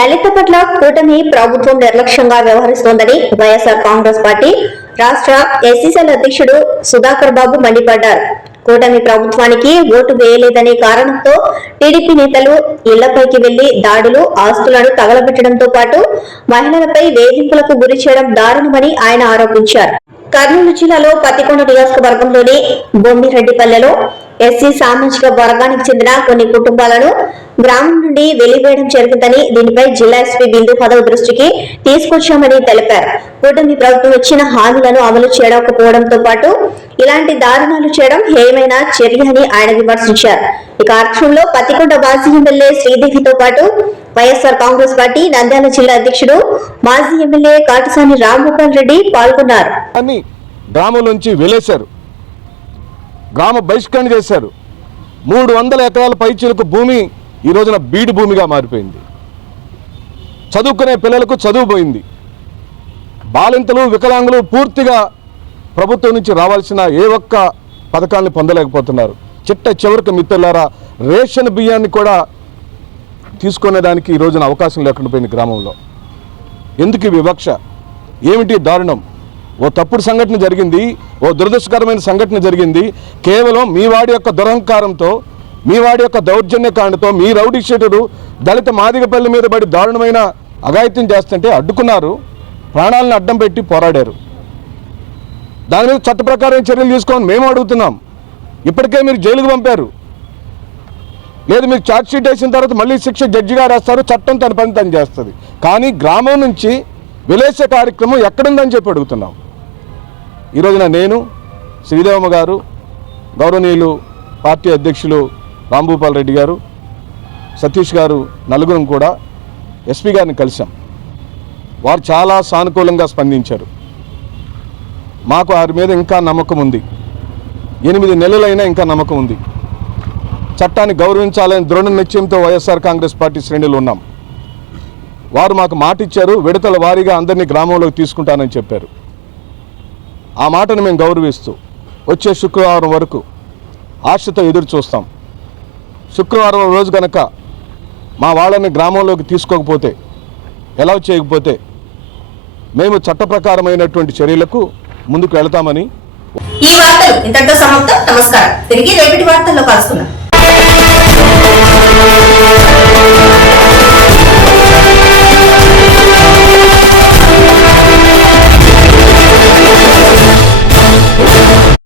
దళిత పట్ల కూటమి ప్రభుత్వం నిర్లక్ష్యంగా వ్యవహరిస్తోందని వైఎస్ఆర్ కాంగ్రెస్ పార్టీ రాష్ట్ర ఎస్సీసీఎల్ అధ్యక్షుడు సుధాకర్ బాబు మండిపడ్డారు. కూటమి ప్రభుత్వానికి ఓటు వేయలేదనే కారణంతో టీడీపీ నేతలు ఇళ్ళపైకి వెళ్ళి దాడులు ఆస్తులను తగలబెట్టడంతో పాటు మహిళలపై వేధింపులకు గురి చేయడం దారుణమని ఆయన ఆరోపించారు. కర్నూలు జిల్లాలో పత్తికొండ నియోజకవర్గంలోని బొమ్మిరెడ్డిపల్లెలో ఎస్సీ సామాజిక వర్గానికి చెందిన కొన్ని కుటుంబాలను గ్రామం నుండి వెలివేయడం జరుగుతుందని దీనిపై జిల్లా ఎస్పీ బిందు పదవి దృష్టికి తీసుకొచ్చామని తెలిపారు. కూటమి ప్రభుత్వం ఇచ్చిన హామీలను అమలు చేయకపోవడంతో పాటు ఇలాంటి దారుణాలు చేయడం హేయమైన చర్య అని ఆయన విమర్శించారు. ఈ కార్యక్రమంలో పత్తికొండ మాజీ ఎమ్మెల్యే శ్రీదేవితో పాటు వైఎస్ఆర్ కాంగ్రెస్ పార్టీ నంద్యాల జిల్లా అధ్యక్షుడు మాజీ ఎమ్మెల్యే కాటసాని రామ్మోహన్ రెడ్డి పాల్గొన్నారు. గ్రామం నుంచి వెలేశారు. గ్రామ బహిష్కరణ చేశారు. మూడు వందల ఎకరాల పైచీలకు భూమి ఈ రోజున బీడు భూమిగా మారిపోయింది. చదువుకునే పిల్లలకు చదువు పోయింది. బాలింతలు వికలాంగులు పూర్తిగా ప్రభుత్వం నుంచి రావాల్సిన ఏ ఒక్క పథకాన్ని పొందలేకపోతున్నారు. చిట్ట చివరికి మిత్రులారా రేషన్ బియ్యాన్ని కూడా తీసుకునేదానికి ఈ రోజున అవకాశం లేకుండా పోయింది గ్రామంలో. ఎందుకు వివక్ష? ఏమిటి దారుణం? ఓ తప్పుడు సంఘటన జరిగింది ఓ దురదృష్టకరమైన సంఘటన జరిగింది. కేవలం మీ వాడి యొక్క దురహంకారంతో మీ వాడి యొక్క దౌర్జన్యకాండతో మీ రౌడీ షీటరు దళిత మాదిగపల్లి మీద పడి దారుణమైన అఘాయిత్యం చేస్తుంటే అడ్డుకున్నారు. ప్రాణాలను అడ్డం పెట్టి పోరాడారు. దాని మీద చట్ట ప్రకారం చర్యలు తీసుకోమని మేము అడుగుతున్నాం. ఇప్పటికే మీరు జైలుకు పంపారు. లేదు మీకు ఛార్జ్షీట్ వేసిన తర్వాత మళ్ళీ శిక్ష జడ్జి గారు వేస్తారు చట్టం తన పని తను చేస్తుంది. కానీ గ్రామం నుంచి విలేసే కార్యక్రమం ఎక్కడుందని చెప్పి అడుగుతున్నాం. ఈ రోజున నేను శ్రీదేవమ్మ గారు గౌరవనీయులు పార్టీ అధ్యక్షులు రాంభూపాల్ రెడ్డి గారు సతీష్ గారు నలుగురం కూడా ఎస్పీ గారిని కలిశాం. వారు చాలా సానుకూలంగా స్పందించారు. మాకు వారి మీద ఇంకా నమ్మకం ఉంది. ఎనిమిది నెలలైనా ఇంకా నమ్మకం ఉంది. చట్టాన్ని గౌరవించాలని దృఢ నిశ్చయంతో వైఎస్ఆర్ కాంగ్రెస్ పార్టీ శ్రేణులు ఉన్నాం. వారు మాకు మాట ఇచ్చారు విడతల వారీగా అందరినీ గ్రామంలోకి తీసుకుంటానని చెప్పారు. ఆ మాటను మేము గౌరవిస్తూ వచ్చే శుక్రవారం వరకు ఆశతో ఎదురు చూస్తాం. శుక్రవారం రోజు కనుక మా వాళ్ళని గ్రామంలోకి తీసుకోకపోతే ఎలా చేయకపోతే మేము చట్ట ప్రకారమైనటువంటి చర్యలకు ముందుకు వెళతామని ఈ వార్తలు ఇంతటితో సమాప్తం. నమస్కారం. తిరిగి రేపటి వార్తల్లో కలుసుకున్నాం